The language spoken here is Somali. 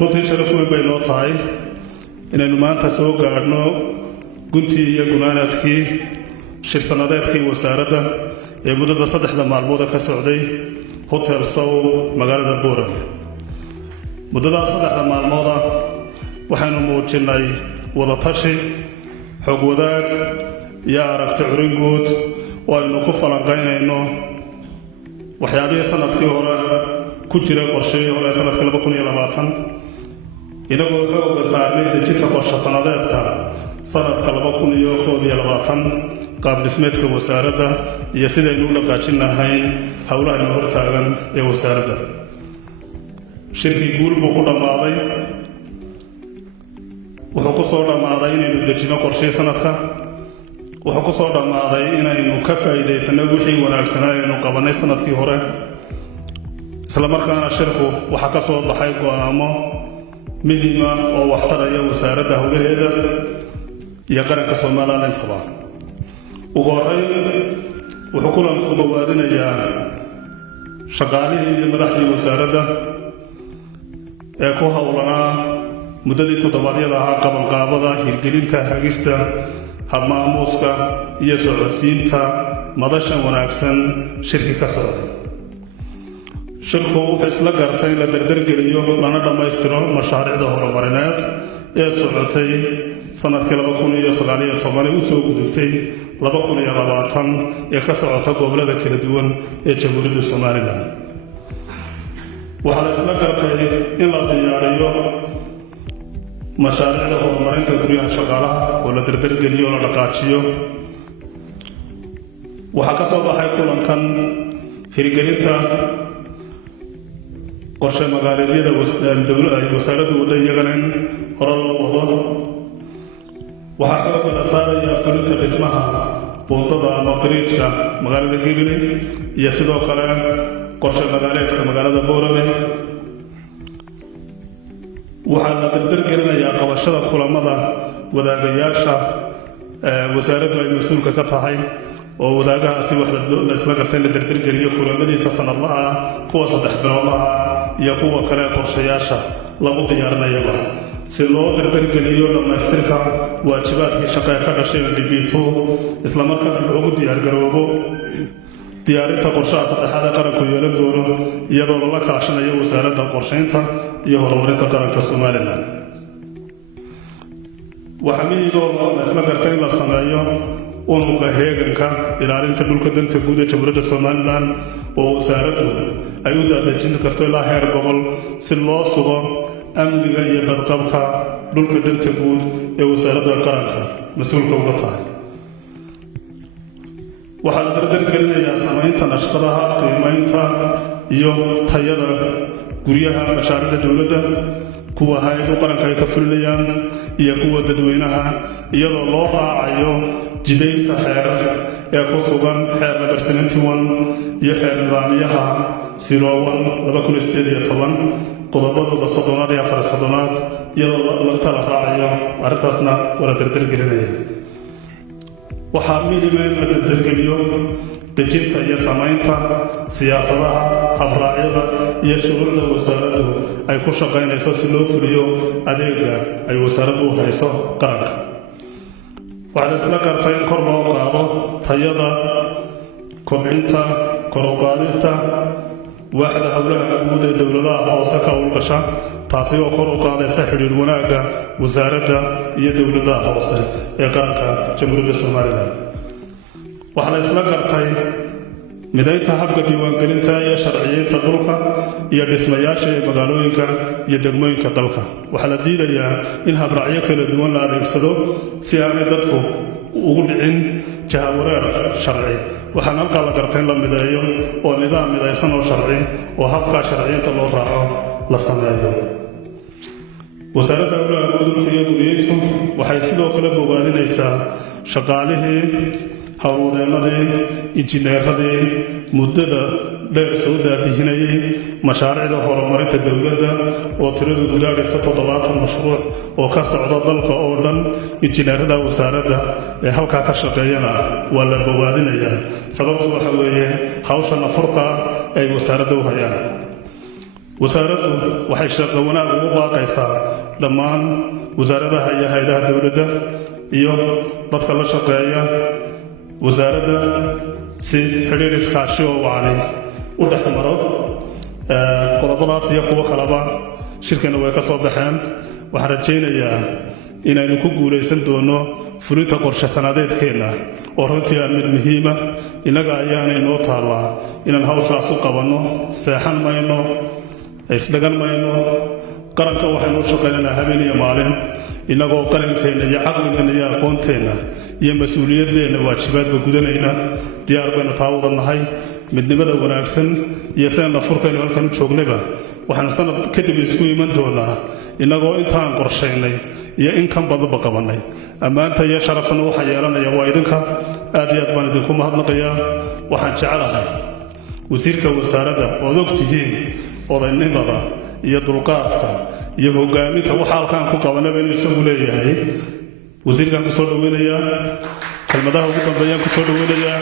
runtii sharaf weyn bay noo tahay inaynu maanta soo gaadhno guntii iyo gunaanadkii shir sanadeedkii wasaaradda ee muddada 3 maalmood ka socday Hotel Sow magaalada Boorame. muddada 3 maalmood waxaanu muujinay wada tashi, xog wadaag iyo aragti curin guud oo aynu ku falanqaynayno waxyaabihii sanadkii hore ku jira qorshihii hore sanadka 2020 inagoo xooga saarnay dejinta qorshe sanadeedka sanadka 2021 qaab dhismeedka wasaaradda iyo sidaynu u dhaqaajin lahayn howlaha hortaagan ee wasaaradda. shirkii guul buu ku dhammaaday, wuxuu ku soo dhammaaday inaynu dejino qorshihii sanadka, wuxuu ku soo dhammaaday inaynu ka faa'iidaysano wixii wanaagsanaa aynu qabanay sanadkii hore, isla markaana shirku waxaa ka soo baxay go'aamo muhiima oo waxtaraya wasaaradda howlaheeda iyo qaranka Soomaaliland intaba. ugu horreyn wuxuu kulanku bawaadinayaa shaqaalihii iyo madaxdii wasaaradda ee ku howlanaa muddadii toddobaadyada ahaa qabanqaabada, hirgelinta, hagista, habmaamuuska iyo socodsiinta madashan wanaagsan shirki ka socday. shirku wuxuu isla gartay in la dardargeliyo lana dhammaystiro mashaariicda horumarineed ee socotay sanadkii 2019 u soo gudubtay 2020 ee ka socota gobollada kala duwan ee Jamhuuriyadda Soomaaliland. waxaa la isla gartay in la diyaariyo mashaariicda horumarinta guryaha shaqaalaha oo la dardargeliyo oo la dhaqaajiyo. waxaa ka soo baxay kulankan hirgelinta qorshe magaaleedyada wasaaraddu wadda iyagana in hore loo wado. waxaa xooga la saarayaa fulinta dhismaha buundada ama biriijka magaalada Gabiley iyo sidoo kale qorshe magaaleedka magaalada Boorame. waxaa la dardargelinayaa qabashada kulamada wadaagayaasha wasaaraddu ay mas-uulka ka tahay oo wadaagahaasi wax la isla gartay in la dardargeliyo kulamadiisa sanadlaha, kuwa 3 biloodlaha iyo kuwa kale qorshayaasha lagu diyaarinayaba si loo dardargeliyo dhammaystirka waajibaadkii shaqo ee ka dhashay NDP2 isla markaana loogu diyaargaroobo diyaarinta qorshaha saddexaad ee qaranku yeelan doono iyadoo lala kaashanayo wasaaradda qorsheynta iyo horumarinta qaranka Soomaaliland. waxaa muhiim ah la isla gartay in la sameeyo unugga heeganka ilaalinta dhulka danta guud ee Jamhuuriyadda Soomaaliland oo wasaaraddu ay u daadejin karto ilaa heer gobol si loo sugo amniga iyo badqabka dhulka danta guud ee wasaaradda qaranka mas-uulka uga tahay. waxaa la dardargelinayaa samaynta nashqadaha, qiimaynta iyo tayada guryaha mashaariicda dowladda, kuwa hay'adu qaranka ay ka fulinayaan iyo kuwa dadweynaha, iyadoo loo raacayo jidaynta xeerar ee ku sugan xeer number 71 iyo xeer nidaamyaha 01/2018 qodobadooda 30 iyo 40 iyadoo la tala raacayo. arrintaasna waa la dardargelinaya. waxaa muhiim ah in la dardargeliyo dejinta iyo samaynta siyaasadaha, habraacyada iyo shuruucda wasaaraddu ay ku shaqaynayso si loo fuliyo adeega ay wasaaraddu u hayso qaranka. waxaa la isla gartay in kor loo qaado tayada, kobcinta, kor u qaadista waaxda howlaha guud ee dowladaha hoose ka howlgasha, taasi oo kor u qaadaysa xidhiidh wanaagga wasaaradda iyo dowladaha hoose ee qaranka Jamhuuriyadda Soomaaliland. waxaa la isla gartay midaynta habka diiwaangelinta iyo sharciyeynta dhulka iyo dhismayaasha ee magaalooyinka iyo degmooyinka dalka. waxaa la diidayaa in habraacyo kala duwan la adeegsado si aanay dadku ugu dhicin jahawareer sharci. waxaana halkaa la gartay in la mideeyo oo nidaam midaysan oo sharci oo habkaa sharciyeynta loo raaco la sameeyo. wasaaradda howlaha guud, dhulka iyo guryeyntu waxay sidoo kale bogaadinaysaa shaqaalihii, howlwadeennadii, injineeradii muddada dheer soo daadihinayay mashaariicda horumarinta dowladda oo tiradoodu gaadhaysa 70 mashruuc oo ka socda dalka oo dhan. injineerada wasaaradda ee halkaa ka shaqeeyana waa la bogaadinayaa, sababtu waxa weeye hawsha nafurka ay wasaaradda u hayaan. wasaaraddu waxay shaqo wanaag ugu baaqaysaa dhammaan wasaaradaha iyo hay'adaha dowladda iyo dadka la shaqeeya wasaaradda si xidhiidh iskaashi oo wacni u dhex maro qodobadaas iyo kuwo kaleba shirkana way ka soo baxeen waxaan rajaynayaa inaynu ku guulaysan doono fulinta qorshe sanadeedkeenna oo runtii ah mid muhiima innaga ayaana inoo taallaa inaan hawshaas u qabanno seexan mayno isdhagan mayno qaranka waxaynu u shaqaynaynaa habeen iyo maalin innagoo qarankeenna iyo caqligeenna iyo aqoonteenna iyo mas-uuliyaddeenna waajibaadba gudanayna diyaar baynu taa u dhannahay midnimada wanaagsan iyo sidayna furkaynu halkan u joognayba waxaanu sanad kadib isku iman doonaa innagoo intaan qorshaynay iyo in kan badanba qabannay ammaanta iyo sharafna waxa yeelanaya waa idinka aad iyo aad baan idinku mahadnaqayaa waxaan jecelahay wasiirka wasaaradda ood og tihiin odaynimada iyo dulqaadka iyo hogaaminta waxa halkaan ku qabanaba inuu isagu leeyahay wasiirkaan ku soo dhaweynayaa kelmadaha ugu dambeeyaan ku soo dhaweynayaa